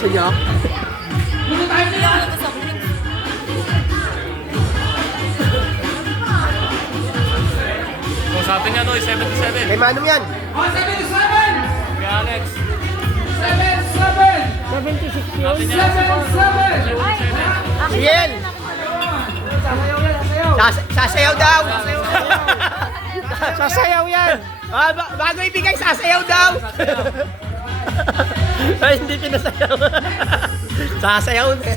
Sige. Kung sabi niya no, 77. Kay Manong yan. Oh, 77! Kay Alex. 77! 76 yun. 77! Siel. Sasayaw daw. Sasayaw yan. Bago ibigay, sasayaw daw. Ay, hindi pinasayaw. Sasayaw na.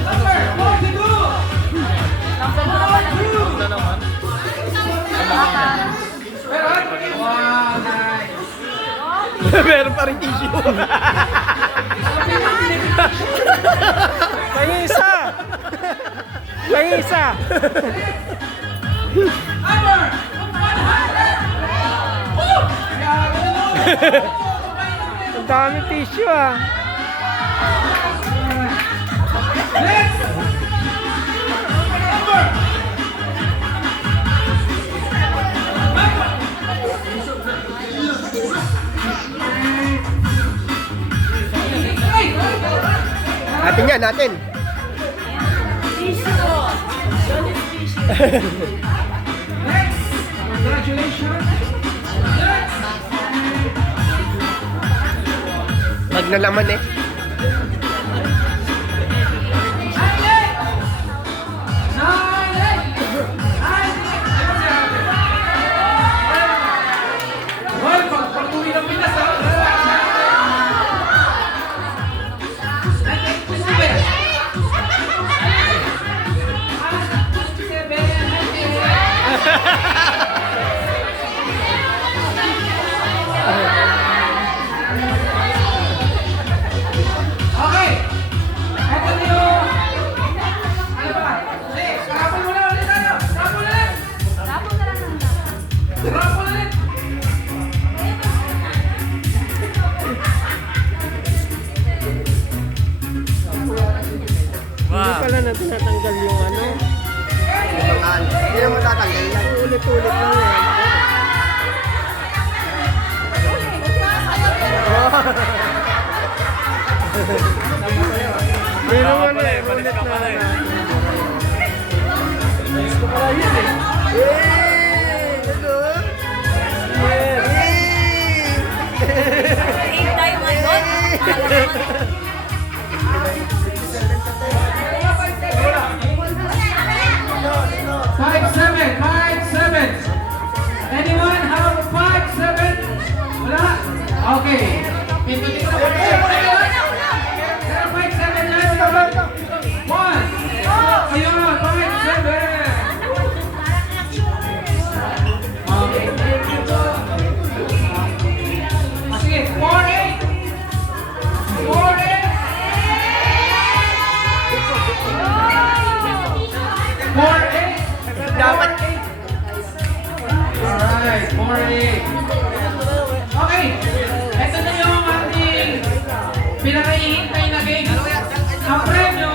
Number 42! Na naman. Wow, nice! Meron pa rin tissue. May isa. May isa. Number 100! Ang dami tissue ah. Next! Number! Natin yan, natin. Next! Congratulations! Next! Nagnalaman eh. Okay. Eto na yung... Ano ba? Rapol mo na ulit tayo. Rapol ulit. Rapol ulit. Hindi Wow. pala natin natanggal yung ano. Hindi naman tatanggal yan. Ulit-ulit lang yan. Meron Tama ano pala eh, eh, balik ulit ka na pala eh. ano. Hintay ngayon. Five, seven. Anyone have a 5-7? Wala? Okay. Pindutin ko na po. Pero 5-7 yan. 1. Ayun, 5-7. Okay. Sige, 4-8. 4-8. 4-8. Dapat. Alright, 4-8. Okay, ito na yung ating pinakahihintay na game. Ang premyo.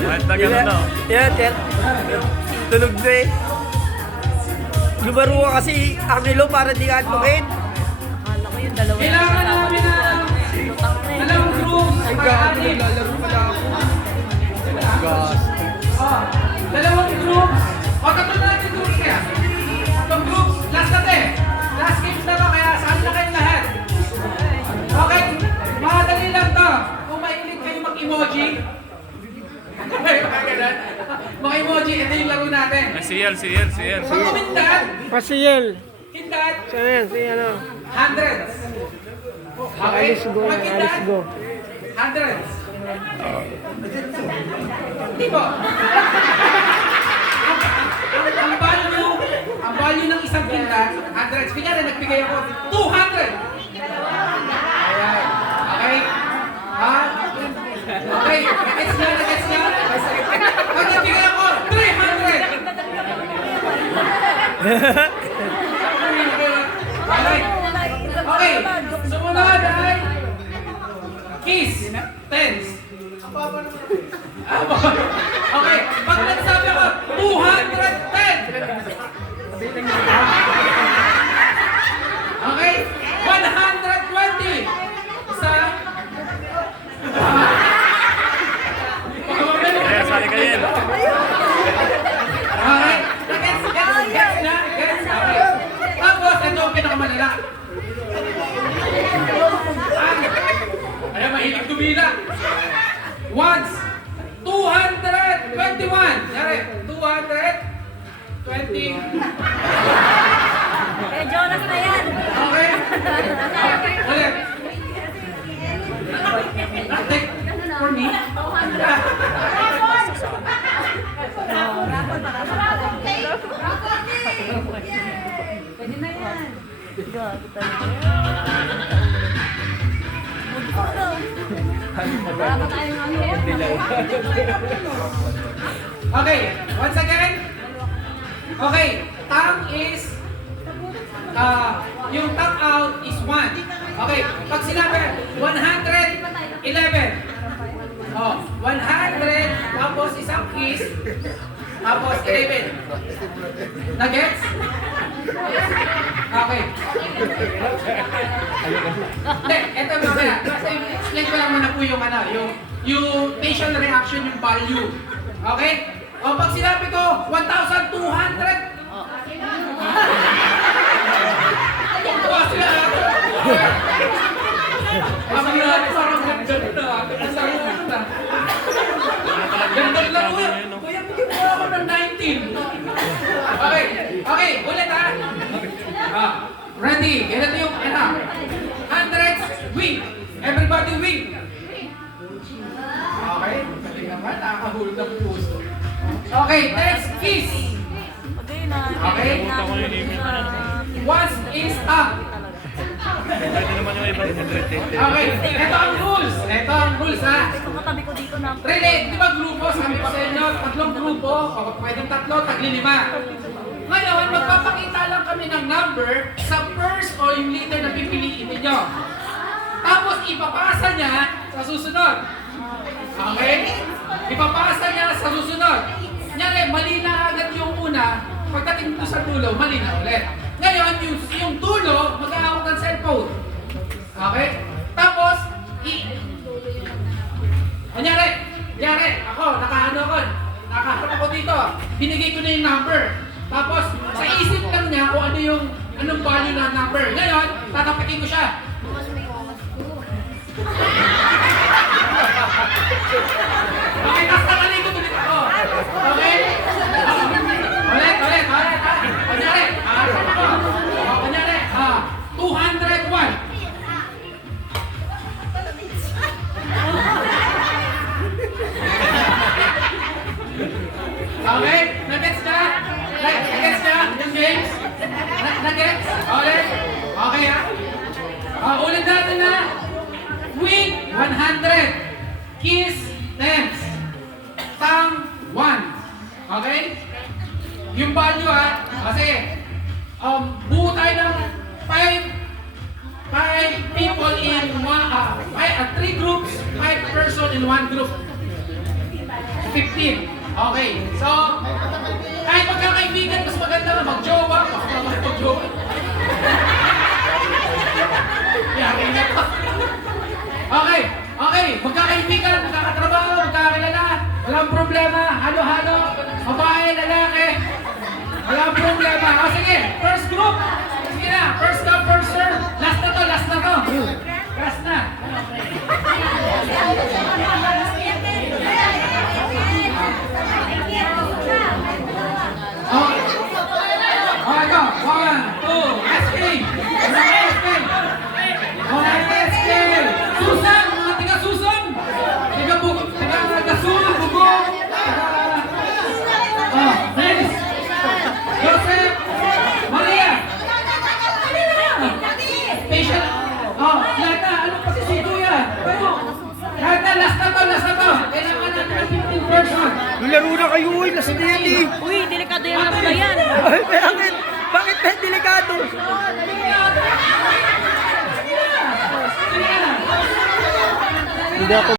Kahit na ganun na. Yan, yan. Tulog na eh. Lumaro ka kasi Angelo para di ka antukin. Akala ko yung dalawa. Kailangan namin ng dalawang group sa pag-anim. Lalaro pala ako. Gas. Dalawang group. O, tatlo na natin groups kaya. Tatlong groups. Last na te. Last games na to, kaya saan na kayo lahat? Okay, madali lang to. Kung mahilig kayo mag-emoji. Mag-emoji, ito yung laro natin. CL. Pag kumindan, Pasiyel. hindan, Saan yan? Si ano? Hundreds. Okay? Alis go, alis go. Hundreds. Di ba? Ang value ng isang kindat, hundreds. Kunyari, nagbigay ako 200. Ayan. Okay? Ha? Okay. Nagets nga, nagets nga. Pag nagbigay ako 300. Okay. Okay. Sumunod ay kiss. Tens. Okay. Pag nagsabi ako 210. Okay. 120. Isa. Kaya sali ka yan. Okay. Gets na. Gets. Okay. Tapos, ito ang pinakamalala. Ay, mahilig tumila. Once. 221. Yari. 220. Eh, Jonas na yan. Okay. Ulit. Take for me. Pwede na yan. Gago talaga. Wala ba tayong ano? Okay, once again. Okay, tongue is yung tongue out is 1. Okay, pag sinabi 111. Oh, 100 tapos isang kiss tapos 11. Nagets? Okay. Hindi, eto mamaya. Kasi explain ko lang muna po yung ano, yung facial reaction, yung value. Okay? O pag sinabi ko 1,200. Tuwa sila. Ang hirap, parang ganda na. Ang sarap na. Ganda lang ko. Kuya, bigyan mo ako ng 19. Okay. Okay, ulit ha. Ready. Ganito yung ano. Hundreds, wing. Everybody wing. Okay. Galing naman. Nakakahulog ng puso. Okay, next kiss. Okay na. Okay. Once is up. Pwede naman yung ibang Okay, ito ang rules. Ito ang rules ha. Kung katabi ko dito na. Relate, di ba grupo? Sabi ko sa inyo, tatlong grupo, o pwedeng tatlo, tagli-5. Ngayon, magpapakita lang kami ng number sa first o yung leader na pipiliin ninyo. Tapos ipapasa niya sa susunod. Okay? Ipapasa niya sa susunod. Nyari, mali na agad yung una, pagdating doon sa dulo, mali na ulit. Ngayon, yung dulo, mag-aawak ng cellphone. Okay? Tapos, Kunyari, ako, nakaharap ako dito. Binigay ko na yung number. Tapos, sa isip lang niya kung ano yung, anong value ng number. Ngayon, tatapikin ko siya. Okay, tapos nakalikot ulit ako. Okay? Ulit. Kunyari, kunyari, 201. Okay? Nagets na? Nagets na? Yung James? Nagets? Ulit? Okay ha? Ulit natin na. Wing, 100. Kiss, 10. Tongue, 1. Okay? Yung value ha? Kasi, buo tayo ng 5 people in 3 groups, 5 person in 1 group. 15. Okay, so, kahit magkakaibigan, mas maganda na mag-jowa. Mag-jowa. Yari na to. Okay, magkakaibigan, magkakatrabaho, magkakilala. Walang problema, halo-halo. Babae, lalaki. Walang problema. O sige, first group. Sige na, first come, first serve. Last na to. Last na. Oh, ito. 1, 2, ice cream. Ice cream. Ay, uy, last na yan eh. Uy, delikado yung napula yan. Ay, bakit? Bakit may delikado? Hindi ako